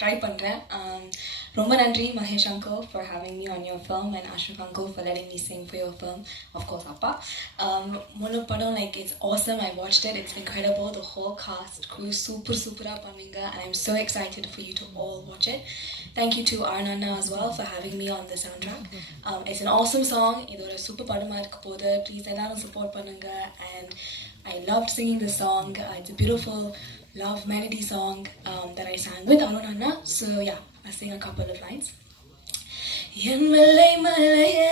Try பண்ணுறேன். ரொம்ப நன்றி Mahesh uncle for having me on your film and Ashraf uncle for letting me sing for your film. Of course, Appa. Monu padam, like, it's awesome. I watched it. It's incredible. The whole cast, crew, super up paninga, and I'm so excited for you to all watch it. Thank you to Arnanna as well for having me on the soundtrack. It's an awesome song. Idoda super padama irukapodhu. Please ellarum support pannunga. And I loved singing the song. It's a beautiful love melody song that I sang with Arnanna. So yeah, I sing a couple of lines. என் வெள்ளை மலையே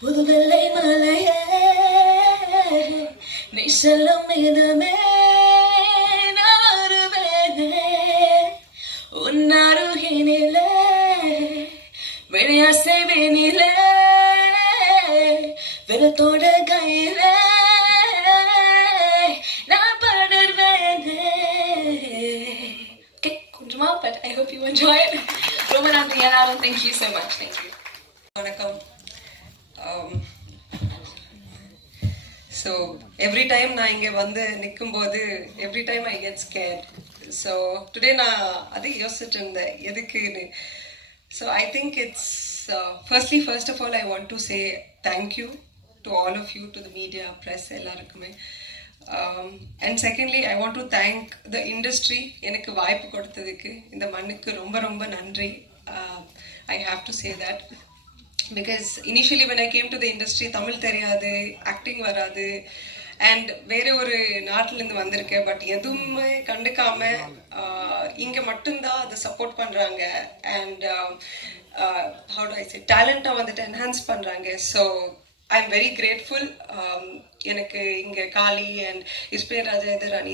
புது வெள்ளை மலையே நீ செல்லும் இதுமே நான் வருவேனே உன் அருகினிலே விளையாசைவேனிலே விரத்தோட கையிலே நான் படர்வேனே. Okay, கொஞ்சமா, but I hope you enjoy it. ரொம்ப நன்றி எல்லாரும். Thank you so much. Thank you. வணக்கம். ஸோ எவ்ரி டைம் நான் இங்கே வந்து நிற்கும்போது every time I get scared. So today நான் அதை யோசிச்சுட்டு இருந்தேன் எதுக்குன்னு. So I think it's first of all I want to say thank you to all of you, to the media, press எல்லாருக்குமே. And secondly I want to thank the industry. எனக்கு வாய்ப்பு கொடுத்ததுக்கு இந்த மண்ணுக்கு ரொம்ப ரொம்ப நன்றி. I have to say that because initially when I came to the industry Tamil தெரியாது, ஆக்டிங் வராது, அண்ட் வேற ஒரு நாட்டிலேருந்து வந்திருக்கேன். பட் எதுவுமே கண்டுக்காம இங்கே மட்டும்தான் அதை சப்போர்ட் பண்ணுறாங்க. அண்ட் ஹவு டு ஐ சே, டேலண்ட்டாக வந்துட்டு என்ஹான்ஸ் பண்ணுறாங்க. So I am very grateful. எனக்கு இங்கே காளி அண்ட் இஸ்பேர் ராஜேதராணி,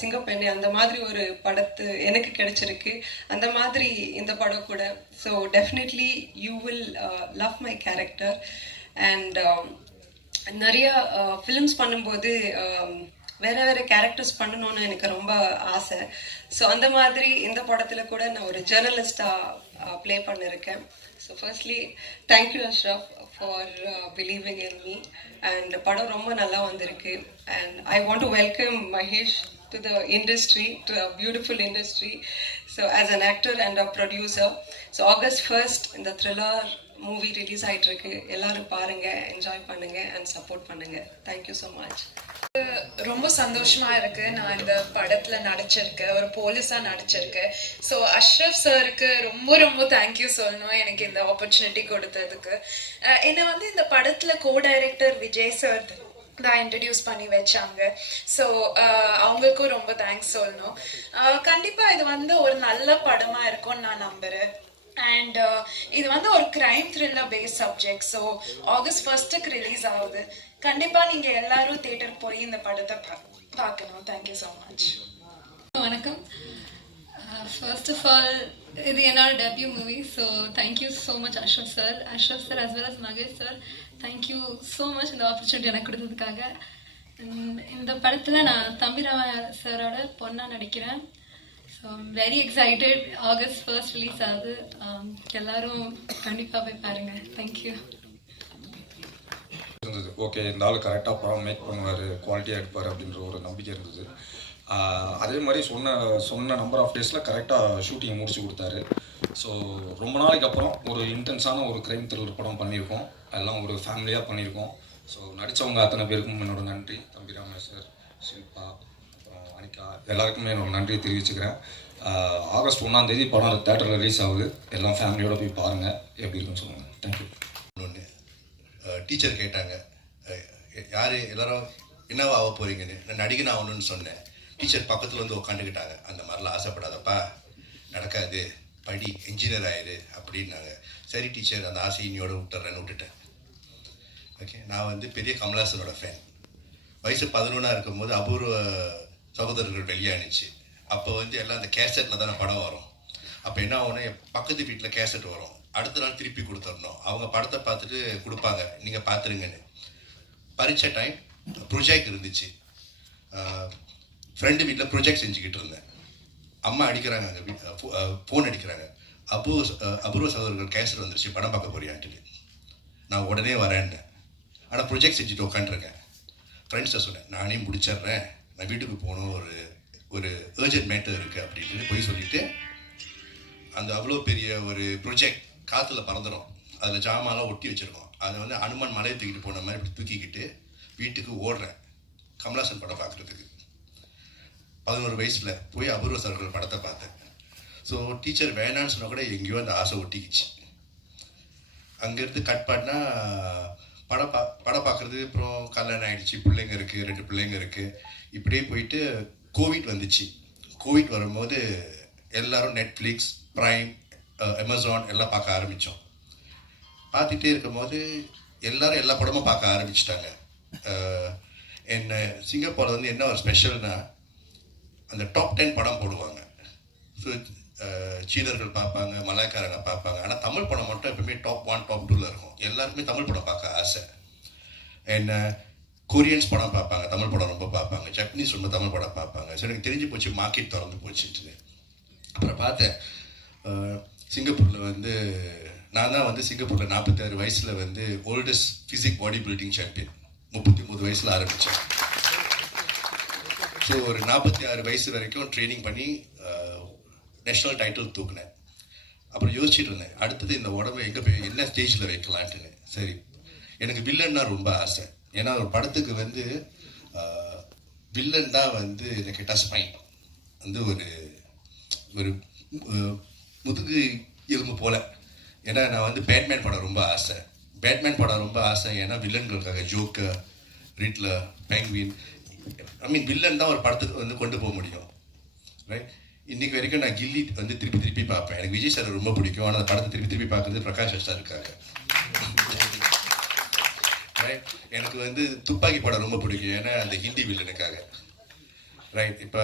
சிங்கப்பெண்ணை அந்த மாதிரி ஒரு படத்து எனக்கு கிடைச்சிருக்கு. அந்த மாதிரி இந்த படம் கூட. So definitely you will love my character. And நிறைய ஃபிலிம்ஸ் பண்ணும்போது வேறு கேரக்டர்ஸ் பண்ணணும்னு எனக்கு ரொம்ப ஆசை. ஸோ அந்த மாதிரி இந்த படத்தில் கூட நான் ஒரு ஜேர்னலிஸ்டாக ப்ளே பண்ணியிருக்கேன். So firstly thank you Ashraf for believing in me. And படம் ரொம்ப நல்லா வந்திருக்கு. And I want to welcome Mahesh to the industry, to a beautiful industry. So as an actor and a producer. So August 1st இந்த thriller movie release ஆகிட்டு இருக்கு. எல்லாரும் பாருங்க, enjoy பண்ணுங்க அண்ட் சப்போர்ட் பண்ணுங்க. Thank you so much. ரொம்ப சந்தோஷமா இருக்கு. நான் இந்த படத்துல நடிச்சிருக்கேன், ஒரு போலீஸா நடிச்சிருக்கேன். ஸோ அஷ்ரஃப் சாருக்கு ரொம்ப ரொம்ப தேங்க்யூ சொல்லணும் எனக்கு இந்த ஆப்பர்ச்சுனிட்டி கொடுத்ததுக்கு. என்னை வந்து இந்த படத்துல கோ டைரக்டர் விஜய் சார் தான் இன்ட்ரடியூஸ் பண்ணி வச்சாங்க. ஸோ அவங்களுக்கும் ரொம்ப தேங்க்ஸ் சொல்லணும். கண்டிப்பா இது வந்து ஒரு நல்ல படமா இருக்கும்னு நான் நம்புறேன். அண்ட் இது வந்து ஒரு crime thriller based subject. So August 1st release ஆகுது. கண்டிப்பா நீங்க எல்லாரும் தியேட்டருக்கு போய் இந்த படத்தை பார்க்கணும். Thank you so much. வணக்கம். ஃபர்ஸ்ட் ஆஃப் ஆல் இது என்னோட debut movie. So thank you so much Ashraf sir as well as Mahesh sir. Thank you so much இந்த ஆப்பர்ச்சுனிட்டி எனக்கு கொடுத்ததுக்காக. இந்த படத்தில் நான் தம்பிராம சாரோட பொண்ணாக நடிக்கிறேன். So I'm very excited. August 1st release ஆகுது. எல்லாரும் கண்டிப்பாக போய் பாருங்கள். தேங்க்யூ. இருந்தது. ஓகே, இந்த ஆள் கரெக்டாக படம் மேக் பண்ணுவார், குவாலிட்டியாக எடுப்பார் அப்படின்ற ஒரு நம்பிக்கை இருந்தது. அதே மாதிரி சொன்ன நம்பர் ஆஃப் டேஸில் கரெக்டாக ஷூட்டிங் முடிச்சு கொடுத்தாரு. ஸோ ரொம்ப நாளைக்கு அப்புறம் ஒரு இன்டென்ஸான ஒரு கிரைம் த்ரில்லர் படம் பண்ணியிருக்கோம். எல்லாம் ஒரு ஃபேமிலியாக பண்ணியிருக்கோம். ஸோ நடித்தவங்க அத்தனை பேருக்கும் என்னோட நன்றி. தம்பி ராமேஸ்வர், ஷில்பா, அப்புறம் அனிகா, எல்லாருக்குமே என்னோட நன்றியை தெரிவிச்சுக்கிறேன். August 1 படம் தேட்டரில் ரிலீஸ் ஆகுது. எல்லாம் ஃபேமிலியோடு போய் பாருங்கள், எப்படி இருக்குன்னு சொல்லுங்கள். தேங்க்யூ. ஒன்று டீச்சர் கேட்டாங்க, யார் எல்லோரும் என்னவா ஆக போகிறீங்கன்னு. நான் நடிகன் ஆகணும்னு சொன்னேன். டீச்சர் பக்கத்தில் வந்து உட்காந்துக்கிட்டாங்க. அந்த மாதிரிலாம் ஆசைப்படாதப்பா, நடக்காது, படி, என்ஜினியர் ஆயிரு அப்படின்னாங்க. சரி டீச்சர், அந்த ஆசையை இனியோட விட்டுட்டேன். ஓகே, நான் வந்து பெரிய கமலாசனோட ஃபேன். வயசு 11 இருக்கும்போது அபூர்வ சகோதரர்கள் வெளியானுச்சு. அப்போ வந்து எல்லாம் அந்த கேசட்டில் தானே படம் வரும். அப்போ என்ன ஆகும்னா, பக்கத்து வீட்டில் கேசட் வரும், அடுத்த நாள் திருப்பி கொடுத்துடணும். அவங்க படத்தை பார்த்துட்டு கொடுப்பாங்க, நீங்கள் பார்த்துருங்கன்னு. பரீட்சை டைம் ப்ரொஜெக்ட் இருந்துச்சு. ஃப்ரெண்டு வீட்டில் ப்ரொஜெக்ட் செஞ்சுக்கிட்டு இருந்தேன். அம்மா அடிக்கிறாங்க, அங்கே ஃபோன் அடிக்கிறாங்க. அபூர்வ சகோதரர்கள் கேசட் வந்துருச்சு, படம் பார்க்க போறியான்ட்டு. நான் உடனே வரேன்னேன். ஆனால் ப்ரொஜெக்ட் செஞ்சுட்டு உட்காந்துருக்கேன். ஃப்ரெண்ட்ஸை சொன்னேன், நானே முடிச்சிட்றேன், நான் வீட்டுக்கு போகணும், ஒரு ஒரு அர்ஜென்ட் மேட்டர் இருக்குது அப்படின்னு போய் சொல்லிவிட்டு அந்த அவ்வளோ பெரிய ஒரு ப்ரொஜெக்ட் காற்றுல பறந்துடும். அதில் ஜாமான்லாம் ஒட்டி வச்சுருக்கோம். அதை வந்து அனுமன் மலையை தூக்கிட்டு போன மாதிரி இப்படி தூக்கிக்கிட்டு வீட்டுக்கு ஓடுறேன் கமலாசன் படம் பார்க்குறதுக்கு. 11 வயசில் போய் அபூர்வ சகோதரர்கள் படத்தை பார்த்தேன். ஸோ டீச்சர் வேணான்னு சொன்னால் கூட எங்கேயோ அந்த ஆசை ஒட்டிக்கிச்சு. அங்கேருந்து கட் பண்ணால் படம் பார்க்குறது. அப்புறம் கல்யாணம் ஆகிடுச்சு, பிள்ளைங்க இருக்குது, 2 பிள்ளைங்க இருக்குது. இப்படியே போயிட்டு கோவிட் வந்துச்சு. கோவிட் வரும்போது எல்லோரும் நெட்ஃப்ளிக்ஸ், ப்ரைம், அமேசான் எல்லாம் பார்க்க ஆரம்பித்தோம். பார்த்துட்டே இருக்கும்போது எல்லோரும் எல்லா படமும் பார்க்க ஆரம்பிச்சிட்டாங்க. என்ன சிங்கப்பூரில் வந்து என்ன ஒரு ஸ்பெஷல்னா அந்த டாப் 10 படம் போடுவாங்க. ஸோ சீனர்கள் பார்ப்பாங்க, மலாய்க்காரங்க பார்ப்பாங்க. ஆனால் தமிழ் படம் மட்டும் எப்பவுமே டாப் 1 டாப் 2ல் இருக்கும். எல்லாருக்குமே தமிழ் படம் பார்க்க ஆசை. என்ன கொரியன்ஸ் படம் பார்ப்பாங்க, தமிழ் படம் ரொம்ப பார்ப்பாங்க. ஜப்பனீஸ் ரொம்ப தமிழ் படம் பார்ப்பாங்க. ஸோ எனக்கு தெரிஞ்சு போச்சு, மார்க்கெட் திறந்து போச்சுட்டு. அப்புறம் பார்த்தேன் சிங்கப்பூரில் வந்து நான் தான் வந்து சிங்கப்பூரில் 46 வயசில் வந்து oldest physique body building champion. 39 வயசில் ஆரம்பித்தேன். ஸோ ஒரு 46 வயசு வரைக்கும் ட்ரைனிங் பண்ணி நேஷ்னல் டைட்டில் தூக்குனேன். அப்புறம் யோசிச்சுட்டு இருந்தேன், அடுத்தது இந்த உடம்பை எங்கே போய் என்ன ஸ்டேஜில் வைக்கலான்ட்டுன்னு. சரி, எனக்கு வில்லன்னா ரொம்ப ஆசை. ஏன்னா ஒரு படத்துக்கு வந்து வில்லன் தான் வந்து எனக்கு டச் ஸ்பைன் வந்து ஒரு ஒரு முதுகு எலும்பு போல். ஏன்னா நான் வந்து பேட்மேன் படம் ரொம்ப ஆசை. பேட்மேன் படம் ரொம்ப ஆசை. ஏன்னா வில்லன்களுக்காக ஜோக்கர், ரிட்லர், பெங்குவின், வில்லன் தான் ஒரு படத்துக்கு வந்து கொண்டு போக முடியும். ரைட். இன்றைக்கி வரைக்கும் நான் கில்லி வந்து திருப்பி பார்ப்பேன். எனக்கு விஜய் சார் ரொம்ப பிடிக்கும். ஆனால் அந்த படத்தை திருப்பி பார்க்குறது பிரகாஷ் சார் இருக்காங்க. ரைட். எனக்கு வந்து துப்பாக்கி படம் ரொம்ப பிடிக்கும். ஏன்னா அந்த ஹிந்தி வில்லனுக்காக. ரைட். இப்போ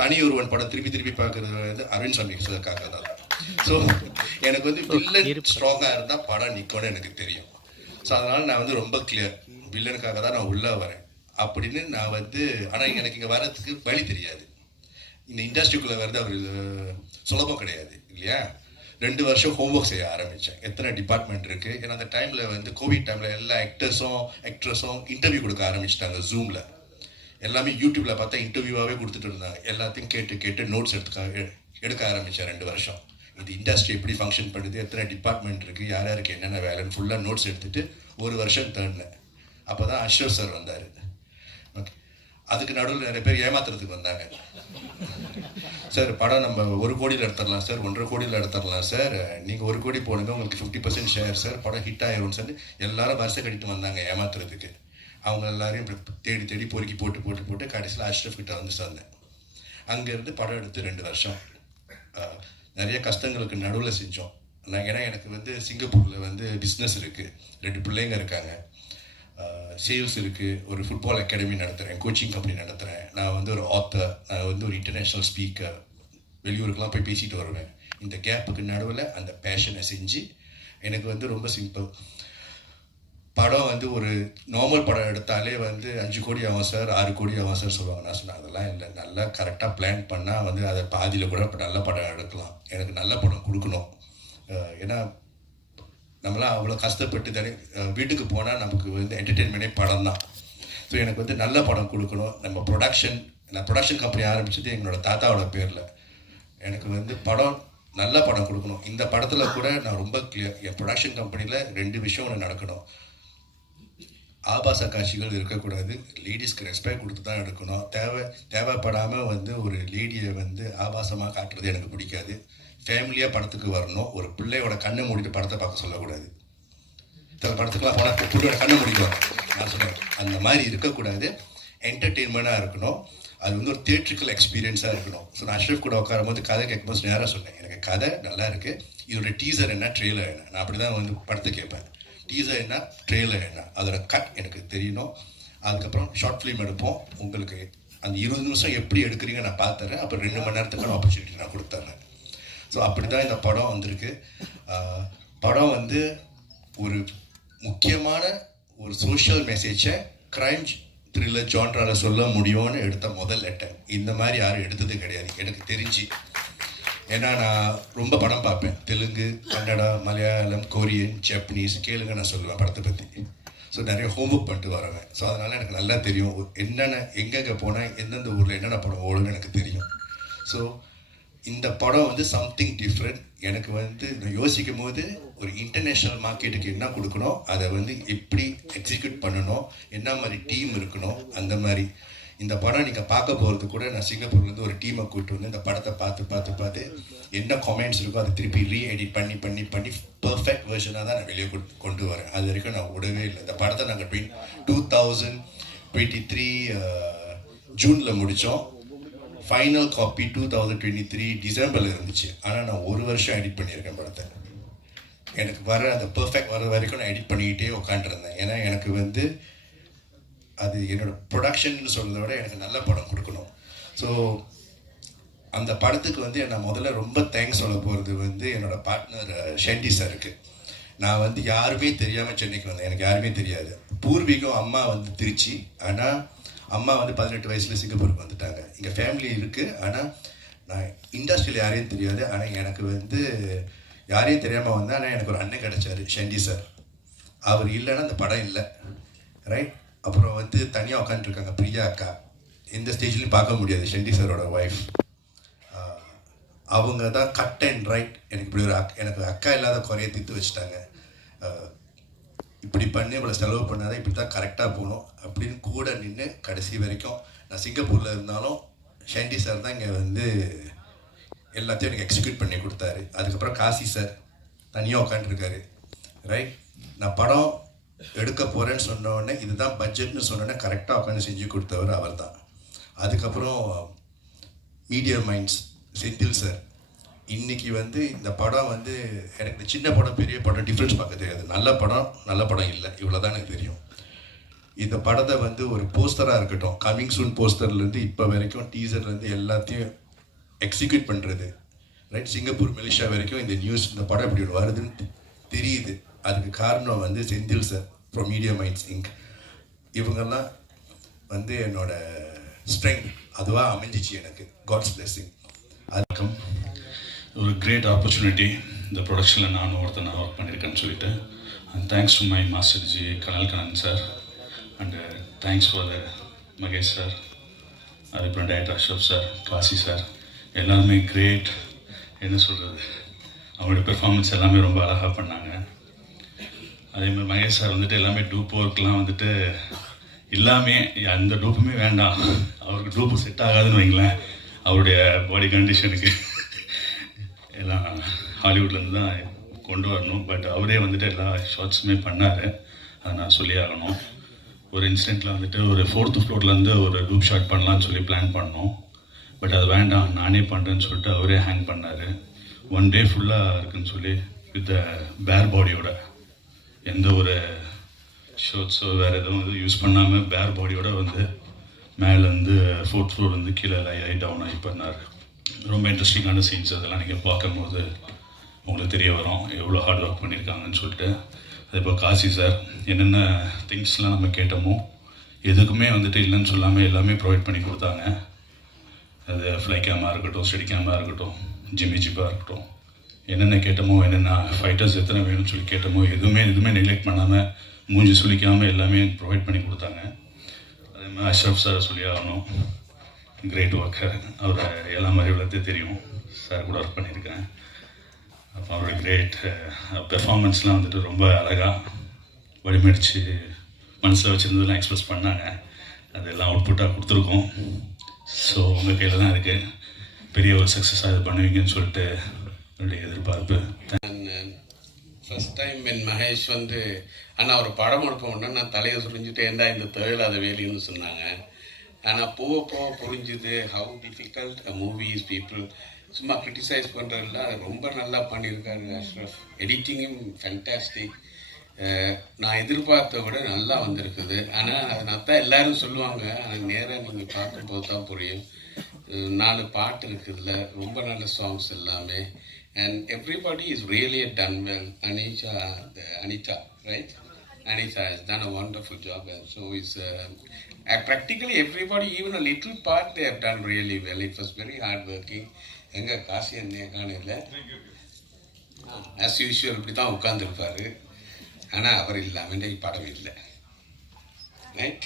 தனி ஒருவன் படம் திருப்பி பார்க்குறது வந்து அரவிந்த் சாமி சாருக்காக தான். ஸோ எனக்கு வந்து வில்லன் ஸ்ட்ராங்காக இருந்தால் படம் நிற்கும்னு எனக்கு தெரியும். ஸோ அதனால் நான் வந்து ரொம்ப கிளியர், வில்லனுக்காக தான் நான் உள்ளே வரேன் அப்படின்னு நான் வந்து. ஆனால் எனக்கு இங்கே வர்றதுக்கு வழி தெரியாது. இந்த இண்டஸ்ட்ரிக்குள்ளே வர்றது அவர் சுலபம் கிடையாது இல்லையா. 2 வருஷம் ஹோம்ஒர்க் செய்ய ஆரம்பித்தேன். எத்தனை டிபார்ட்மெண்ட் இருக்குது. ஏன்னா அந்த டைமில் வந்து கோவிட் டைமில் எல்லா ஆக்ட்ரஸும் இன்டர்வியூ கொடுக்க ஆரம்பிச்சிட்டாங்க ஜூமில். எல்லாமே யூடியூப்பில் பார்த்தா இன்டர்வியூவாகவே கொடுத்துட்டு இருந்தாங்க. எல்லாத்தையும் கேட்டு நோட்ஸ் எடுக்க ஆரம்பித்தேன் 2 வருஷம். இந்த இண்டஸ்ட்ரி எப்படி ஃபங்க்ஷன் பண்ணுது, எத்தனை டிபார்ட்மெண்ட் இருக்குது, யார் யாருக்கு என்னென்ன வேலைன்னு ஃபுல்லாக நோட்ஸ் எடுத்துகிட்டு 1 வருஷம் தேடினேன். அப்போ தான் அஸ்வத் சார் வந்தார். ஓகே. அதுக்கு நடுவில் நிறைய பேர் ஏமாத்துறதுக்கு வந்தாங்க. சார் படம் நம்ம 1 கோடியில் எடுத்துடலாம் சார், 1.5 கோடியில் எடுத்துடலாம் சார், நீங்கள் 1 கோடி போடுங்க, உங்களுக்கு 50% ஷேர் சார், படம் ஹிட் ஆயிரும் சார். எல்லாரும் வருஷம் கட்டிட்டு வந்தாங்க ஏமாத்துறதுக்கு. அவங்க எல்லாரையும் தேடி பொறுக்கி போட்டு கடைசியில் அஷ்ரஃப் கிட்ட வந்து சேர்ந்தேன். அங்கேருந்து படம் எடுத்து 2 வருஷம் நிறைய கஷ்டங்களுக்கு நடுவில் செஞ்சோம். ஏன்னா எனக்கு வந்து சிங்கப்பூரில் வந்து பிஸ்னஸ் இருக்குது, 2 பிள்ளைங்க இருக்காங்க, சேல்ஸ் இருக்குது, ஒரு ஃபுட்பால் அகாடமி நடத்துகிறேன், கோச்சிங் கம்பெனி நடத்துகிறேன், நான் வந்து ஒரு ஆத்தர், நான் வந்து ஒரு இன்டர்நேஷ்னல் ஸ்பீக்கர், வெளியூருக்கெலாம் போய் பேசிட்டு வருவேன். இந்த கேப்புக்கு நடுவில் அந்த பேஷனை செஞ்சு எனக்கு வந்து ரொம்ப சிம்பிள். படம் வந்து ஒரு நார்மல் படம் எடுத்தாலே வந்து 5 கோடி ஆகும் சார், 6 கோடி ஆகும் சார் சொல்லுவாங்க. நான் சொன்னேன் அதெல்லாம் இல்லை, நல்லா கரெக்டாக பிளான் பண்ணால் வந்து அதை பாதியில் கூட இப்போ நல்ல படம் எடுக்கலாம். எனக்கு நல்ல படம் கொடுக்கணும். ஏன்னா நம்மளாம் அவ்வளோ கஷ்டப்பட்டு தானே வீட்டுக்கு போனால் நமக்கு வந்து என்டர்டெயின்மெண்ட்டே படம் தான். ஸோ எனக்கு வந்து நல்ல படம் கொடுக்கணும். நான் ப்ரொடக்ஷன் கம்பெனி ஆரம்பித்தது எங்களோட தாத்தாவோட பேரில். எனக்கு வந்து நல்ல படம் கொடுக்கணும். இந்த படத்தில் கூட நான் ரொம்ப கிளியர், என் ப்ரொடக்ஷன் கம்பெனியில் 2 விஷயம் ஒன்று நடக்கணும். ஆபாச காட்சிகள் இருக்கக்கூடாது, லேடிஸ்க்கு ரெஸ்பெக்ட் கொடுத்து தான் எடுக்கணும். தேவைப்படாமல் வந்து ஒரு லேடியை வந்து ஆபாசமாக காட்டுறது எனக்கு பிடிக்காது. ஃபேமிலியாக படத்துக்கு வரணும். ஒரு பிள்ளையோட கண்ணை மூடிட்டு படத்தை பார்க்க சொல்லக்கூடாது. சில படத்துக்கெல்லாம் போனால் பிள்ளையோட கண்ணை மூடிக்குவாங்க. நான் சொல்கிறேன் அந்த மாதிரி இருக்கக்கூடாது. என்டர்டெயின்மெண்ட்டாக இருக்கணும். அது வந்து ஒரு தியேட்ரிக்கல் எக்ஸ்பீரியன்ஸாக இருக்கணும். ஸோ நான் அஷ்ரஃப் கூட உட்காரும் போது கதை கேட்கும்போது நேராக சொன்னேன், எனக்கு கதை நல்லா இருக்குது, இதோட டீசர் என்ன, ட்ரெய்லர் என்ன. நான் அப்படி தான் வந்து படத்தை கேட்பேன். டீசர் என்ன, ட்ரெய்லர் என்ன, அதோட கட் எனக்கு தெரியணும். அதுக்கப்புறம் ஷார்ட் ஃபிலிம் எடுப்போம். உங்களுக்கு அந்த 20 நிமிஷம் எப்படி எடுக்கிறீங்க நான் பார்த்துறேன். அப்புறம் 2 மணி நேரத்துக்கான ஆப்பர்ச்சுனிட்டி நான் கொடுத்துட்றேன். ஸோ அப்படி தான் இந்த படம் வந்திருக்கு. படம் வந்து ஒரு முக்கியமான ஒரு சோஷியல் மெசேஜை க்ரைம் த்ரில்லர் ஜான்ராவில் சொல்ல முடியும்னு எடுத்த முதல் அட்டம். இந்த மாதிரி யாரும் எடுத்தது கிடையாது எனக்கு தெரிஞ்சு. ஏன்னா நான் ரொம்ப படம் பார்ப்பேன், தெலுங்கு, கன்னடா, மலையாளம், கொரியன், ஜப்பனீஸ், கேளுங்க நான் சொல்லுவேன் படத்தை பற்றி. ஸோ நிறைய ஹோம்ஒர்க் பண்ணிட்டு வருவேன். ஸோ அதனால் எனக்கு நல்லா தெரியும் என்னென்ன எங்கெங்கே போனால் எந்தெந்த ஊரில் என்னென்ன படம் ஓடுன்னு எனக்கு தெரியும். ஸோ இந்த படம் வந்து சம்திங் டிஃப்ரெண்ட். எனக்கு வந்து நான் யோசிக்கும் போது ஒரு இன்டர்நேஷ்னல் மார்க்கெட்டுக்கு என்ன கொடுக்கணும், அதை வந்து எப்படி எக்ஸிக்யூட் பண்ணணும், என்ன மாதிரி டீம் இருக்கணும், அந்த மாதிரி. இந்த படம் நீங்கள் பார்க்க போகிறது கூட நான் சிங்கப்பூர்லேருந்து ஒரு டீமை கூப்பிட்டு வந்து இந்த படத்தை பார்த்து என்ன கமெண்ட்ஸ் இருக்கோ அதை திருப்பி ரீஎடிட் பண்ணி பர்ஃபெக்ட் வெர்ஷனாக தான் நான் வெளியே கொண்டு வரேன். அது வரைக்கும் நான் விடவே இல்லை. இந்த படத்தை நாங்கள் 2023 ஜூனில் முடித்தோம். ஃபைனல் காப்பி 2023 டிசம்பரில் இருந்துச்சு. ஆனால் நான் ஒரு வருஷம் எடிட் பண்ணியிருக்கேன் படத்தை. எனக்கு அந்த பர்ஃபெக்ட் வர வரைக்கும் நான் எடிட் பண்ணிக்கிட்டே உட்காந்துருந்தேன். ஏன்னா எனக்கு வந்து அது என்னோடய ப்ரொடக்ஷன்னு சொல்கிறத விட எனக்கு நல்ல படம் கொடுக்கணும். ஸோ அந்த படத்துக்கு வந்து நான் முதல்ல ரொம்ப தேங்க்ஸ் சொல்ல போகிறது வந்து என்னோடய பார்ட்னர் ஷெண்டி சாருக்கு. நான் வந்து யாருமே தெரியாமல் சென்னைக்கு வந்தேன். எனக்கு யாருமே தெரியாது. பூர்வீகம் அம்மா வந்து திருச்சி. ஆனால் அம்மா வந்து 18 வயசில் சிங்கப்பூருக்கு வந்துட்டாங்க. இங்கே ஃபேமிலி இருக்குது. ஆனால் நான் இண்டஸ்ட்ரியில் யாரையும் தெரியாது. ஆனால் எனக்கு வந்து யாரையும் தெரியாமல் வந்தேன். ஆனால் எனக்கு ஒரு அண்ணன் கிடச்சார், ஷெண்டி சார். அவர் இல்லைன்னா அந்த படம் இல்லை, ரைட். அப்புறம் வந்து தனியாக உட்காந்துருக்காங்க பிரியா அக்கா. எந்த ஸ்டேஜ்லையும் பார்க்க முடியாது, ஷெண்டி சாரோட ஒய்ஃப். அவங்க தான் கட் அண்ட் ரைட். எனக்கு இப்படி ஒரு எனக்கு அக்கா இல்லாத குறைய தீர்த்து வச்சுட்டாங்க. இப்படி பண்ணி இவ்வளோ செலவு பண்ணாதான் இப்படி தான் கரெக்டாக போகணும் அப்படின்னு கூட நின்று கடைசி வரைக்கும். நான் சிங்கப்பூரில் இருந்தாலும் ஷெண்டி சார் தான் இங்கே வந்து எல்லாத்தையும் எனக்கு எக்ஸிக்யூட் பண்ணி கொடுத்தாரு. அதுக்கப்புறம் காசி சார் தனியாக உட்காந்துருக்காரு, ரைட். நான் படம் எடுக்க போகிறேன்னு சொன்னோடனே இதுதான் பட்ஜெட்னு சொன்னோடனே கரெக்டாக உட்காந்து செஞ்சு கொடுத்தவர் அவர் தான். அதுக்கப்புறம் மீடியா மைண்ட்ஸ் செந்தில் சார். இன்றைக்கி வந்து இந்த படம் வந்து எனக்கு இந்த சின்ன படம் பெரிய படம் டிஃப்ரென்ஸ் பார்க்க தெரியாது. நல்ல படம் இல்லை, இவ்வளோ தான் எனக்கு தெரியும். இந்த படத்தை வந்து ஒரு போஸ்டராக இருக்கட்டும், கமிங் சூன் போஸ்டர்லேருந்து இப்போ வரைக்கும் டீசர்லேருந்து எல்லாத்தையும் எக்ஸிக்யூட் பண்ணுறது, ரைட். சிங்கப்பூர் மலேசியா வரைக்கும் இந்த நியூஸ், இந்த படம் இப்படி ஒன்று வருதுன்னு தெரியுது. அதுக்கு காரணம் வந்து Senthil sir from media minds inc. இவங்கெல்லாம் வந்து என்னோட ஸ்ட்ரெங்க் அதுவாக அமைஞ்சிச்சு எனக்கு. God's blessing. அதுக்கும் ஒரு கிரேட் ஆப்பர்ச்சுனிட்டி இந்த ப்ரொடக்ஷனில் நானும் ஒருத்தர் ஒர்க் பண்ணியிருக்கேன்னு சொல்லிட்டு. And thanks to my master ji Kanal Kannan sir. And thanks for the Mahesh sir, அதுக்கப்புறம் director Ashraf sir, Kasi sir. எல்லாருமே கிரேட். என்ன சொல்கிறது, அவங்களோட பெர்ஃபார்மன்ஸ் எல்லாமே ரொம்ப அழகாக பண்ணாங்க. அதேமாதிரி மகேஷ் சார் வந்துட்டு எல்லாமே டூப் ஒர்க்லாம் வந்துட்டு எல்லாமே அந்த டூப்புமே வேண்டாம், அவருக்கு டூப்பு செட் ஆகாதுன்னு வைங்களேன். அவருடைய பாடி கண்டிஷனுக்கு எல்லாம் ஹாலிவுட்லேருந்து தான் கொண்டு வரணும். பட் அவரே வந்துட்டு எல்லா ஷார்ட்ஸுமே பண்ணார். அதை நான் சொல்லி ஆகணும். ஒரு இன்சிடெண்ட்டில் வந்துட்டு ஒரு 4th ஃப்ளோர்லேருந்து ஒரு டூப் ஷாட் பண்ணலான்னு சொல்லி பிளான் பண்ணோம். பட் அது வேண்டாம், நானே பண்ணுறேன்னு சொல்லிட்டு அவரே ஹேங் பண்ணார். 1 டே ஃபுல்லாக இருக்குன்னு சொல்லி வித் பேர் பாடியோட, எந்த ஒரு ஷர்ட்ஸோ வேறு எதுவும் யூஸ் பண்ணாமல் பேர் பாடியோட வந்து மேலேருந்து 4th ஃப்ளோர்லேருந்து கீழே டவுன் ஆகி பண்ணார். ரொம்ப இன்ட்ரெஸ்டிங்கான சீன்ஸ். அதெல்லாம் நீங்கள் பார்க்கும்போது உங்களுக்கு தெரிய வரும் எவ்வளோ ஹார்ட் ஒர்க் பண்ணியிருக்காங்கன்னு சொல்லிட்டு. அதேப்போ காசி சார் என்னென்ன திங்ஸ்லாம் நம்ம கேட்டோமோ எதுக்குமே வந்துட்டு இல்லைன்னு சொல்லாமல் எல்லாமே ப்ரொவைட் பண்ணி கொடுத்தாங்க. அது ஃப்ளை கேமாக இருக்கட்டும், ஸ்டெடி கேமாக இருக்கட்டும், ஜிப்பாக இருக்கட்டும், என்னென்ன கேட்டோமோ, என்னென்ன ஃபைட்டர்ஸ் எத்தனை வேணும்னு சொல்லி கேட்டோமோ எதுவுமே நெக்லெக்ட் பண்ணாமல் மூஞ்சி சுளிக்காமல் எல்லாமே ப்ரொவைட் பண்ணி கொடுத்தாங்க. அதே மாதிரி அஷ்ரஃப் சார் சொல்லி ஆகணும், கிரேட் ஒர்க்கர். அவரை எல்லா மாதிரி வளர்த்து தெரியும், சார் கூட ஒர்க் பண்ணியிருக்கேன். அப்போ அவரோட கிரேட் பெர்ஃபார்மன்ஸ்லாம் வந்துட்டு ரொம்ப அழகாக வடிமடித்து மனசில் வச்சுருந்ததெல்லாம் எக்ஸ்பிரஸ் பண்ணாங்க. அதெல்லாம் அவுட்புட்டாக கொடுத்துருக்கோம். ஸோ உங்கள் கையில் தான் இருக்குது. பெரிய ஒரு சக்ஸஸாக இது பண்ணுவீங்கன்னு சொல்லிட்டு என்னுடைய எதிர்பார்ப்பு. ஃபஸ்ட் டைம் என் மகேஷ் வந்து ஆனால் ஒரு படம் எடுப்போம்னா நான் தலையை சுரிஞ்சுட்டு ஏண்டா இந்த தொழிலாத வேலைன்னு சொன்னாங்க. ஆனால் போக புரிஞ்சுது ஹவு டிஃபிகல்ட் மூவிஸ் பீப்புள் சும்மா கிரிட்டிசைஸ் பண்ணுறதுல ரொம்ப நல்லா பண்ணியிருக்காரு அஷ்ரஃப். எடிட்டிங்கும் ஃபேண்டாஸ்டிக். நான் எதிர்பார்த்த விட நல்லா வந்திருக்குது. ஆனால் அது நான் தான் எல்லோரும் சொல்லுவாங்க, ஆனால் நேராக நீங்கள் பார்க்கும்போது தான் புரியும். 4 பாட்டு இருக்குதுல்ல, ரொம்ப நல்ல சாங்ஸ் எல்லாமே. And everybody is really done well. Anita, right? Anita has done a wonderful job, and so is practically everybody, even a little part, they have done really well. It was very hard working. Enga Kasi anney kaanilla, as usual இப்படி தான் உட்கார்ந்திருப்பாரு. ஆனால் அவர் இல்லாமல் இந்த படம் இல்லை. Right?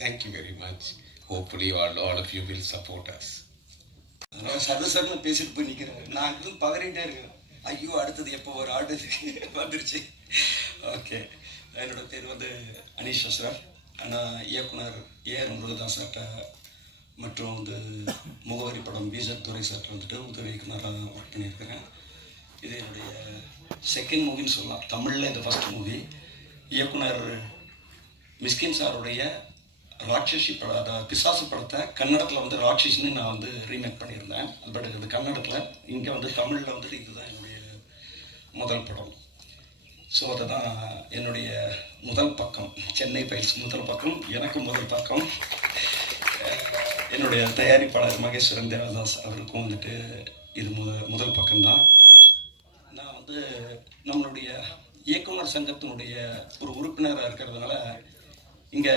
Thank you very much. Hopefully all of you will support us. சர்வசர்னு பேசிட்டு போய் நிற்கிறேன். நான் இன்னும் பதறிட்டே இருக்கேன். ஐயோ அடுத்தது எப்போ ஒரு ஆர்டர் வந்துருச்சு. ஓகே, என்னோட பேர் வந்து அனீஷா சார். ஆனால் இயக்குனர் ஏஆர் முருகதாஸ் சார்கிட்ட மற்றும் வந்து முகவரி படம் விஜய் துரை சார்ட்ட வந்துட்டு உதவி இயக்குனராக ஒர்க் பண்ணியிருக்கிறேன். இது என்னுடைய செகண்ட் மூவின்னு சொல்லலாம். தமிழில் இந்த ஃபஸ்ட் மூவி. இயக்குனர் மிஸ்கின் சாருடைய ராட்சசி படம், அதாவது பிசாசு படத்தை கன்னடத்தில் வந்து ராட்சசின்னு நான் வந்து ரீமேக் பண்ணியிருந்தேன். பட் இது கன்னடத்தில், இங்கே வந்து தமிழில் வந்துட்டு இதுதான் என்னுடைய முதல் படம். ஸோ அதுதான் என்னுடைய முதல் பக்கம். சென்னை ஃபைல்ஸ் முதல் பக்கம், எனக்கு முதல் பக்கம். என்னுடைய தயாரிப்பாளர் மகேஸ்வரன் தேவதாஸ் அவருக்கும் வந்துட்டு இது முதல் பக்கம்தான். நான் வந்து நம்மளுடைய இயக்குனர் சங்கத்தினுடைய ஒரு உறுப்பினராக இருக்கிறதுனால இங்கே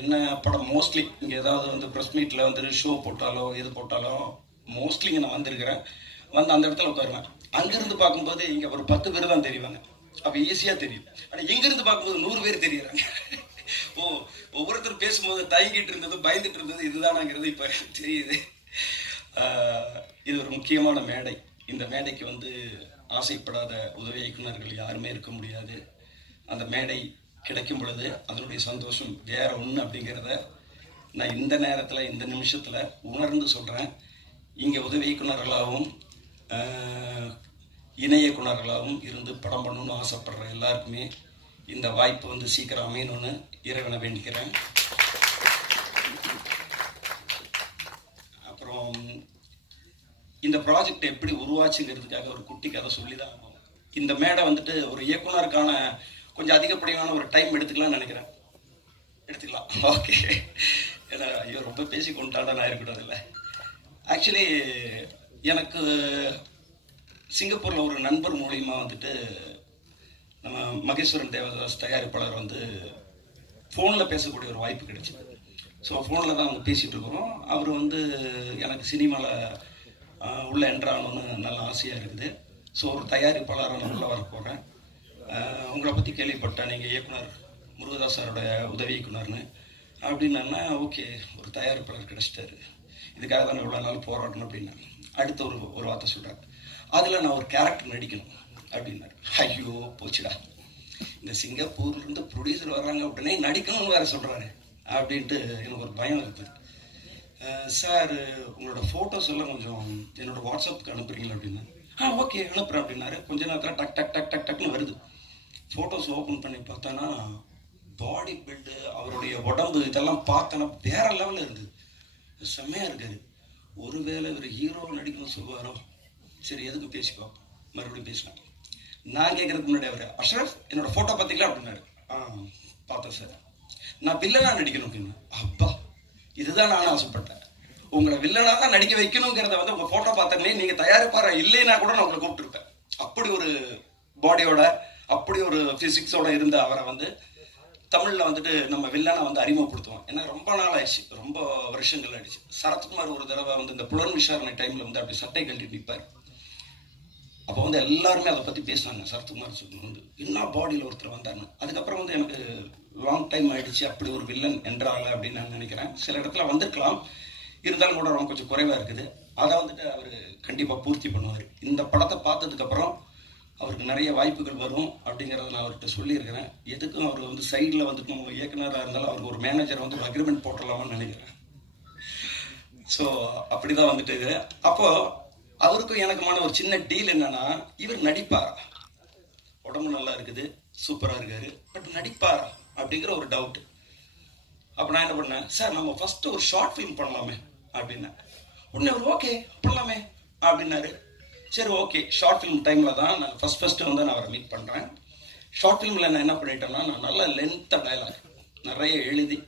என்ன படம் மோஸ்ட்லி இங்கே ஏதாவது வந்து ப்ரெஸ் மீட்டில் வந்து ஷோ போட்டாலோ எது போட்டாலோ மோஸ்ட்லி இங்கே நான் வந்திருக்கிறேன். வந்து அந்த இடத்துல உட்காருவேன். அங்கேருந்து பார்க்கும்போது இங்கே ஒரு 10 பேர் தான் தெரிவாங்க. அப்போ ஈஸியாக தெரியும். ஆனால் இங்கேருந்து பார்க்கும்போது 100 பேர் தெரியுறாங்க. ஒவ்வொருத்தர் பேசும்போது தயங்கிட்டு இருந்தது, பயந்துட்டு இருந்தது இதுதானாங்கிறது இப்போ தெரியுது. இது ஒரு முக்கியமான மேடை. இந்த மேடைக்கு வந்து ஆசைப்படாத உதவி இயக்குநர்கள் யாருமே இருக்க முடியாது. அந்த மேடை கிடைக்கும் பொழுது அதனுடைய சந்தோஷம் வேற ஒன்று அப்படிங்கிறத நான் இந்த நேரத்தில் இந்த நிமிஷத்தில் உணர்ந்து சொல்கிறேன். இங்கே உதவி இயக்குநர்களாகவும் இணை இயக்குநர்களாகவும் இருந்து படம் பண்ணணும்னு ஆசைப்படுற எல்லாருக்குமே இந்த வாய்ப்பு வந்து சீக்கிரம் அமையணும்னு இறைவனை வேண்டிக்கிறேன். அப்புறம் இந்த ப்ராஜெக்ட் எப்படி உருவாச்சுங்கிறதுக்காக ஒரு குட்டி கதை சொல்லி தான் ஆகும். இந்த மேடை வந்துட்டு ஒரு இயக்குனருக்கான கொஞ்சம் அதிகப்படியான ஒரு டைம் எடுத்துக்கலாம்னு நினைக்கிறேன். எடுத்துக்கலாம், ஓகே. ஏன்னா ஐயோ ரொம்ப பேசி கொண்டாட நான் இருக்கக்கூடாது இல்லை. ஆக்சுவலி எனக்கு சிங்கப்பூரில் ஒரு நண்பர் மூலிமா வந்துட்டு நம்ம மகேஸ்வரன் தேவதாஸ் தயாரிப்பாளர் வந்து ஃபோனில் பேசக்கூடிய ஒரு வாய்ப்பு கிடைச்சிது. ஸோ ஃபோனில் தான் அவங்க பேசிகிட்டு இருக்கிறோம். அவர் வந்து எனக்கு சினிமாவில் உள்ளே என்ட்ராகணும்னு நல்ல ஆசையாக இருக்குது. ஸோ ஒரு தயாரிப்பாளராக நான் உள்ளே வர போகிறேன். உங்களை பற்றி கேள்விப்பட்டேன், நீங்கள் இயக்குனர் முருகதாஸ் சாரோட உதவி இயக்குனர்னு அப்படின்னா. ஓகே, ஒரு தயாரிப்பாளர் கிடச்சிட்டாரு, இதுக்காக தான் இவ்வளோ நாள் போராடணும் அப்படின்னா. அடுத்த ஒரு வார்த்தை சொல்கிறார், அதில் நான் ஒரு கேரக்டர் நடிக்கணும் அப்படின்னாரு. ஐயோ போச்சுடா, இந்த சிங்கப்பூர்லேருந்து ப்ரொடியூசர் வர்றாங்க, உடனே நடிக்கணும்னு வேறு சொல்கிறாரு அப்படின்ட்டு எனக்கு ஒரு பயம் இருக்குது. சார் உங்களோட ஃபோட்டோஸ் எல்லாம் கொஞ்சம் என்னோடய வாட்ஸ்அப்புக்கு அனுப்புறீங்களா அப்படின்னா. ஓகே அனுப்புகிறேன் அப்படின்னாரு. கொஞ்ச நேரத்தில் டக் டக் டக் டக் டக்னு வருது. ஃபோட்டோஸ் ஓப்பன் பண்ணி பார்த்தோன்னா பாடி பில்டு, அவருடைய உடம்பு இதெல்லாம் பார்த்தோன்னா வேற லெவலில் இருந்தது. செம்மையாக இருக்குது. ஒருவேளை இவர் ஹீரோ நடிக்கணும்னு சொல்லுவாரோ. சரி எதுக்கு பேசி பார்ப்போம், மறுபடியும் பேசலாம். நான் கேட்குறதுக்கு முன்னாடி அவர், அஷ்ரஃப் என்னோடய ஃபோட்டோ பார்த்தீங்களா அப்படின்னாரு. பார்த்தேன் சார். நான் வில்லனாக நடிக்கணும் அப்படின்னா. அப்பா, இதுதான் நானும் ஆசைப்பட்டேன். உங்களை வில்லனாக தான் நடிக்க வைக்கணுங்கிறத வந்து உங்கள் ஃபோட்டோ பார்த்தங்களே நீங்கள் தயாரிப்பார இல்லைன்னா கூட நான் உங்களை கூப்பிட்டுருப்பேன். அப்படி ஒரு பாடியோட, அப்படி ஒரு ஃபிசிக்ஸோட இருந்த அவரை வந்து தமிழில் வந்துட்டு நம்ம வில்லனை வந்து அறிமுகப்படுத்துவோம். ஏன்னா ரொம்ப நாள் ஆயிடுச்சு, ரொம்ப வருஷங்கள் ஆயிடுச்சு. சரத்குமார் ஒரு தடவை வந்து இந்த புலன் விசாரணை டைமில் வந்து அப்படி சட்டை கழட்டி நிற்பார். அப்போ வந்து எல்லாருமே அதை பற்றி பேசினாங்க. சரத்குமார் சொல்லணும் வந்து என்ன பாடியில் ஒருத்தர் வந்தாருன்னு. அதுக்கப்புறம் வந்து எனக்கு லாங் டைம் ஆகிடுச்சு அப்படி ஒரு வில்லன் என்றால அப்படின்னு நான் நினைக்கிறேன். சில இடத்துல வந்திருக்கலாம், இருந்தாலும் கூட ரொம்ப கொஞ்சம் குறைவாக இருக்குது. அதை வந்துட்டு அவர் கண்டிப்பாக பூர்த்தி பண்ணுவார். இந்த படத்தை பார்த்ததுக்கப்புறம் அவருக்கு நிறைய வாய்ப்புகள் வரும் அப்படிங்கிறத நான் அவர்கிட்ட சொல்லியிருக்கிறேன். எதுக்கும் அவர் வந்து சைடில் வந்துட்டு நம்ம இயக்குனராக இருந்தாலும் அவருக்கு ஒரு மேனேஜர் வந்து ஒரு அக்ரிமெண்ட் போட்டுடலாமான்னு நினைக்கிறேன். ஸோ அப்படி தான் வந்துட்டு. அப்போது அவருக்கும் எனக்குமான ஒரு சின்ன டீல் என்னன்னா, இவர் நடிப்பாரா, உடம்பு நல்லா இருக்குது, சூப்பராக இருக்காரு, பட் நடிப்பாரா அப்படிங்கிற ஒரு டவுட்டு. அப்போ நான் என்ன பண்ணேன், சார் நம்ம ஃபஸ்ட்டு ஒரு ஷார்ட் ஃபிலிம் பண்ணலாமே அப்படின்னேன். உடனே அவர் ஓகே பண்ணலாமே அப்படின்னாரு. சரி ஓகே, ஷார்ட் ஃபிலிம் டைமில் தான் நான் ஃபஸ்ட்டு வந்து நான் அவரை மீட் பண்ணுறேன். ஷார்ட் ஃபிலிமில் நான் என்ன பண்ணிட்டேன்னா, நான் நல்ல லென்த்தாக டைலாக் நிறைய எழுதி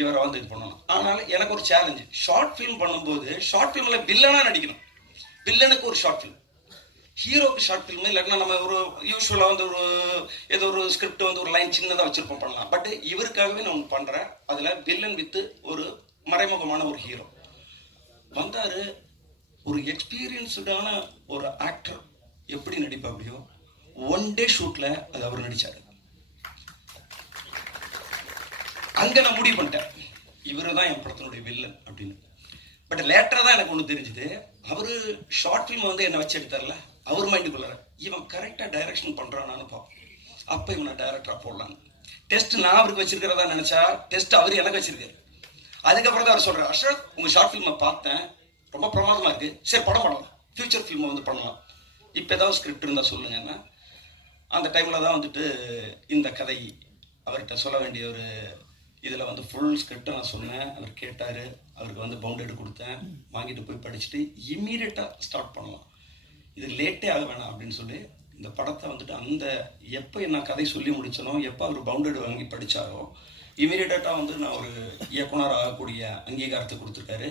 இவரை வந்து இது பண்ணணும். ஆனால் எனக்கு ஒரு சேலஞ்சு, ஷார்ட் ஃபிலிம் பண்ணும்போது ஷார்ட் ஃபிலிமில் வில்லனாக நடிக்கணும். வில்லனுக்கு ஒரு ஷார்ட் ஃபிலிம், ஹீரோக்கு ஷார்ட் ஃபிலிம். இல்லைன்னா நம்ம ஒரு யூஸ்வலாக வந்து ஒரு ஏதோ ஒரு ஸ்கிரிப்ட் வந்து ஒரு லைன் சின்னதாக வச்சுருப்போம் பண்ணலாம். பட் இவருக்காகவே நான் ஒன்று பண்ணுறேன். அதில் வில்லன் வித்து ஒரு மறைமுகமான ஒரு ஹீரோ வந்தார். ஒரு எக்ஸ்பீரியன்ஸ்டான ஒரு ஆக்டர் எப்படி நடிப்பா அப்படியோ 1 day ஷூட்டில் அது அவர் நடித்தார். அங்கே நான் முடிவு பண்ணிட்டேன் இவர் தான் என் படத்தினுடைய வில்லன் அப்படின்னு. பட் லேட்டராக தான் எனக்கு ஒன்று தெரிஞ்சுது, அவர் ஷார்ட் ஃபில்ம் வந்து என்னை வச்சு எடுத்தார்ல, அவர் மைண்டுக்குள்ளார இவன் கரெக்டாக டைரக்ஷன் பண்ணுறான்னு பார்ப்போம், அப்போ இவனை டைரக்டராக போடலான்னு. டெஸ்ட் நான் அவருக்கு வச்சிருக்கிறதா நினச்சா டெஸ்ட் அவர் எனக்கு வச்சிருக்காரு. அதுக்கப்புறம் தான் அவர் சொல்கிறார், அஷ்ரஃப் உங்கள் ஷார்ட் ஃபில்மை பார்த்தேன், ரொம்ப பிரமாதமாக இருக்குது, சரி படம் பண்ணலாம், ஃப்யூச்சர் ஃபில்மை வந்து பண்ணலாம், இப்போ ஏதாவது ஸ்கிரிப்ட் இருந்தால் சொல்லுங்கன்னா. அந்த டைமில் தான் வந்துட்டு இந்த கதை அவர்கிட்ட சொல்ல வேண்டிய ஒரு இதில் வந்து ஃபுல் ஸ்கிரிப்டை நான் சொன்னேன். அவர் கேட்டார், அவருக்கு வந்து பவுண்டட் கொடுத்தேன், வாங்கிட்டு போய் படிச்சுட்டு இம்மீடியட்டாக ஸ்டார்ட் பண்ணலாம், இது லேட்டே ஆக வேணாம் அப்படின்னு சொல்லி இந்த படத்தை வந்துட்டு அந்த எப்போ நான் கதை சொல்லி முடிச்சனோ, எப்போ அவர் பவுண்டட் வாங்கி படித்தாரோ இம்மீடியட்டாக வந்து நான் ஒரு இயக்குனர் ஆகக்கூடிய அங்கீகாரத்தை கொடுத்துருக்காரு.